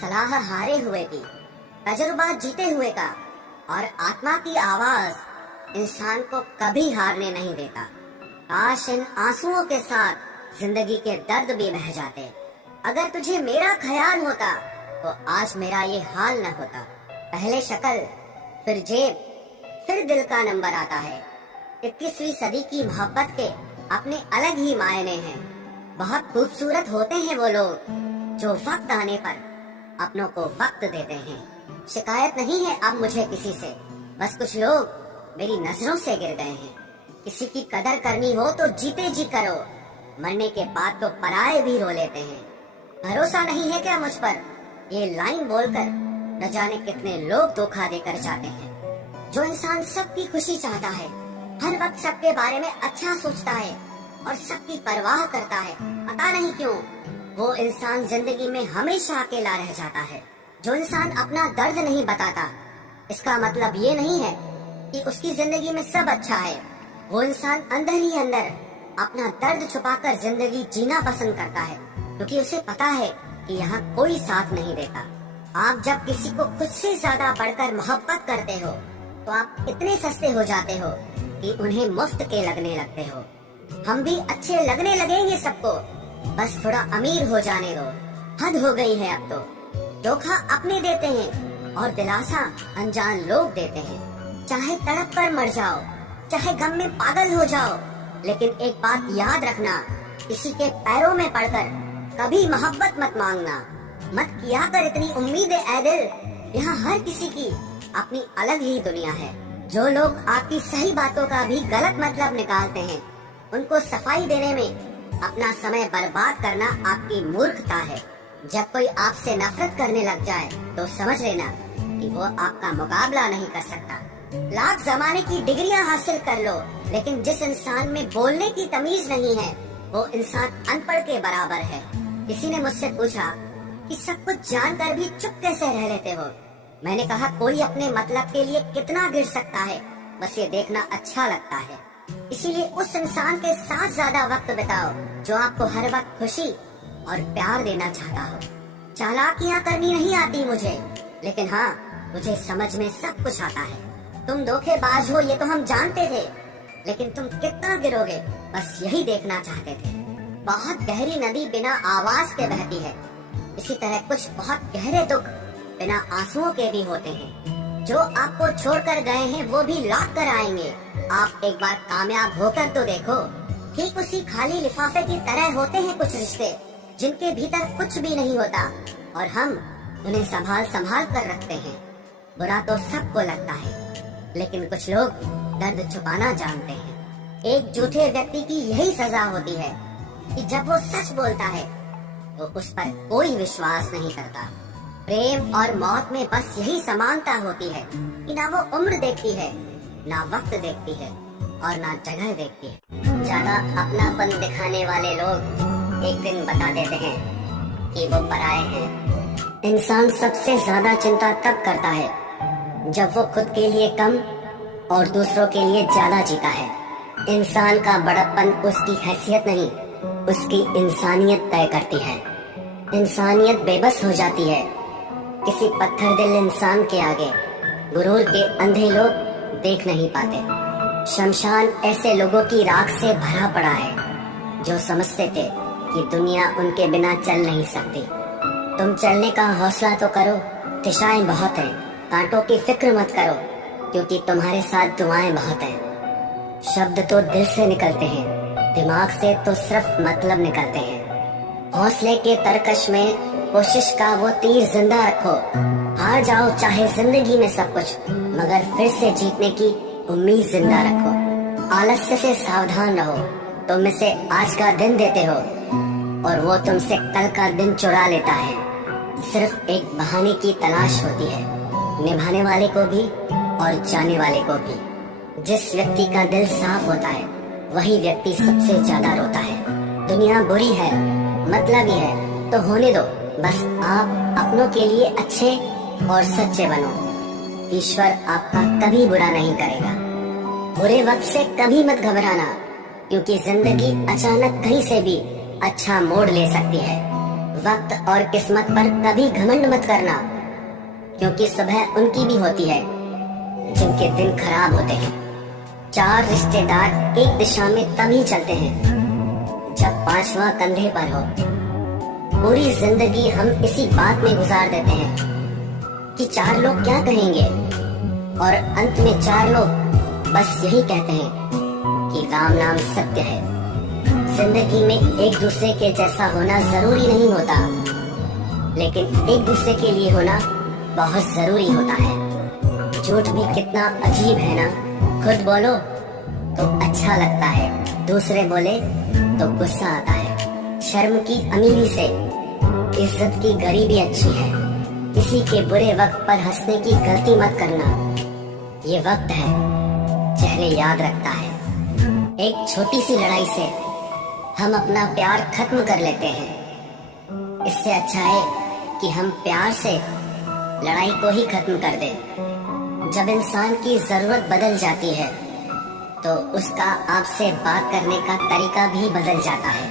सलाह हारे हुए की, तजुर्बा जीते हुए का और आत्मा की आवाज इंसान को कभी हारने नहीं देता। काश इन आंसुओं के साथ जिंदगी के दर्द भी बह जाते। अगर तुझे मेरा ख्याल होता तो आज मेरा ये हाल न होता। पहले शक्ल, फिर जेब, फिर दिल का नंबर आता है। 21वीं सदी की मोहब्बत के अपने अलग ही मायने हैं। बहुत खूबसूरत होते हैं वो लोग जो वक्त आने पर अपनों को वक्त देते हैं। शिकायत नहीं है अब मुझे किसी से, बस कुछ लोग मेरी नजरों से गिर गए हैं। किसी की कदर करनी हो तो जीते जी करो, मरने के बाद तो पराए भी रो लेते हैं। भरोसा नहीं है क्या मुझ पर? ये लाइन बोलकर न जाने कितने लोग धोखा देकर जाते हैं। जो इंसान सबकी खुशी चाहता है, हर वक्त सबके बारे में अच्छा सोचता है और सबकी परवाह करता है, पता नहीं क्यों वो इंसान जिंदगी में हमेशा अकेला रह जाता है। जो इंसान अपना दर्द नहीं बताता, इसका मतलब ये नहीं है कि उसकी जिंदगी में सब अच्छा है। वो इंसान अंदर ही अंदर अपना दर्द छुपाकर जिंदगी जीना पसंद करता है, क्योंकि उसे पता है कि यहाँ कोई साथ नहीं देता। आप जब किसी को खुद से ज्यादा बढ़कर मोहब्बत करते हो तो आप इतने सस्ते हो जाते हो कि उन्हें मुफ्त के लगने लगते हो। हम भी अच्छे लगने लगेंगे सबको, बस थोड़ा अमीर हो जाने दो। हद हो गई है अब तो। धोखा अपने देते हैं और दिलासा अनजान लोग देते हैं। चाहे तड़प कर मर जाओ, चाहे गम में पागल हो जाओ, लेकिन एक बात याद रखना, किसी के पैरों में पड़कर कभी मोहब्बत मत मांगना। मत किया कर इतनी उम्मीदें ऐ दिल, यहाँ हर किसी की अपनी अलग ही दुनिया है। जो लोग आपकी सही बातों का भी गलत मतलब निकालते हैं, उनको सफाई देने में अपना समय बर्बाद करना आपकी मूर्खता है। जब कोई आपसे नफरत करने लग जाए तो समझ लेना कि वो आपका मुकाबला नहीं कर सकता। लाख जमाने की डिग्रियां हासिल कर लो, लेकिन जिस इंसान में बोलने की तमीज नहीं है, वो इंसान अनपढ़ के बराबर है। किसी ने मुझसे पूछा कि सब कुछ जानकर भी चुप कैसे रह लेते हो। मैंने कहा, कोई अपने मतलब के लिए कितना गिर सकता है, बस ये देखना अच्छा लगता है। इसीलिए उस इंसान के साथ ज्यादा वक्त बिताओ जो आपको हर वक्त खुशी और प्यार देना चाहता हो। चालाकियां करनी नहीं आती मुझे, लेकिन हाँ, मुझे समझ में सब कुछ आता है। तुम धोखेबाज हो ये तो हम जानते थे, लेकिन तुम कितना गिरोगे बस यही देखना चाहते थे। बहुत गहरी नदी बिना आवाज के बहती है, इसी तरह कुछ बहुत गहरे दुख बिना आंसुओं के भी होते हैं। जो आपको छोड़कर गए हैं वो भी लौट कर आएंगे। आप एक बार कामयाब होकर तो देखो। ठीक उसी खाली लिफाफे की तरह होते हैं कुछ रिश्ते, जिनके भीतर कुछ भी नहीं होता और हम उन्हें संभाल संभाल कर रखते हैं। बुरा तो सबको लगता है, लेकिन कुछ लोग दर्द छुपाना जानते हैं। एक झूठे व्यक्ति की यही सजा होती है कि जब वो सच बोलता है तो उस पर कोई विश्वास नहीं करता। प्रेम और मौत में बस यही समानता होती है कि ना वो उम्र देखती है, ना वक्त देखती है और ना जगह देखती है। ज्यादा अपनापन दिखाने वाले लोग एक दिन बता देते हैं कि वो पराए हैं। इंसान सबसे ज्यादा चिंता तब करता है जब वो खुद के लिए कम और दूसरों के लिए ज्यादा जीता है। इंसान का बड़प्पन उसकी हैसियत नहीं, उसकी इंसानियत तय करती है। इंसानियत बेबस हो जाती है किसी पत्थर दिल इंसान के आगे। गुरूर के अंधे लोग देख नहीं पाते। शमशान ऐसे लोगों की राख से भरा पड़ा है जो समझते थे कि दुनिया उनके बिना चल नहीं सकती। तुम चलने का हौसला तो करो, दिशाएं बहुत हैं। कांटों की फिक्र मत करो, क्योंकि तुम्हारे साथ दुआएं बहुत हैं। शब्द तो दिल से निकलते हैं, दिमाग से तो सिर्फ मतलब निकलते हैं। हौसले के तरकश में कोशिश का वो तीर जिंदा रखो। हार जाओ चाहे जिंदगी में सब कुछ, मगर फिर से जीतने की उम्मीद जिंदा रखो। आलस्य से सावधान रहो। तुम इसे आज का दिन देते हो और वो तुमसे कल का दिन चुरा लेता है। सिर्फ एक बहाने की तलाश होती है, निभाने वाले को भी और जाने वाले को भी। जिस व्यक्ति का दिल साफ होता है वही व्यक्ति सबसे ज्यादा रोता है। दुनिया बुरी है, मतलब ही है तो होने दो। बस आप अपनों के लिए अच्छे और सच्चे बनो। ईश्वर आपका कभी बुरा नहीं करेगा। बुरे वक्त से कभी मत घबराना, क्योंकि जिंदगी अचानक कहीं से भी अच्छा मोड़ ले सकती है। वक्त और किस्मत पर कभी घमंड मत करना, क्योंकि सुबह उनकी भी होती है जिनके दिन खराब होते हैं। 4 रिश्तेदार एक दिशा में तभी चलते हैं जब 5वां कंधे पर हो। पूरी जिंदगी हम इसी बात में गुजार देते हैं कि 4 लोग क्या कहेंगे, और अंत में 4 लोग बस यही कहते हैं कि राम नाम सत्य है। जिंदगी में एक दूसरे के जैसा होना जरूरी नहीं होता, लेकिन एक दूसरे के लिए होना बहुत जरूरी होता है। झूठ भी कितना अजीब है ना, खुद बोलो तो अच्छा लगता है, दूसरे बोले तो गुस्सा आता है। शर्म की अमीरी से इज्जत की गरीबी अच्छी है। किसी के बुरे वक्त पर हंसने की गलती मत करना, ये वक्त है चेहरे याद रखता है। एक छोटी सी लड़ाई से हम अपना प्यार खत्म कर लेते हैं। इससे अच्छा है कि हम प्यार से लड़ाई को ही खत्म कर दें। जब इंसान की जरूरत बदल जाती है तो उसका आपसे बात करने का तरीका भी बदल जाता है।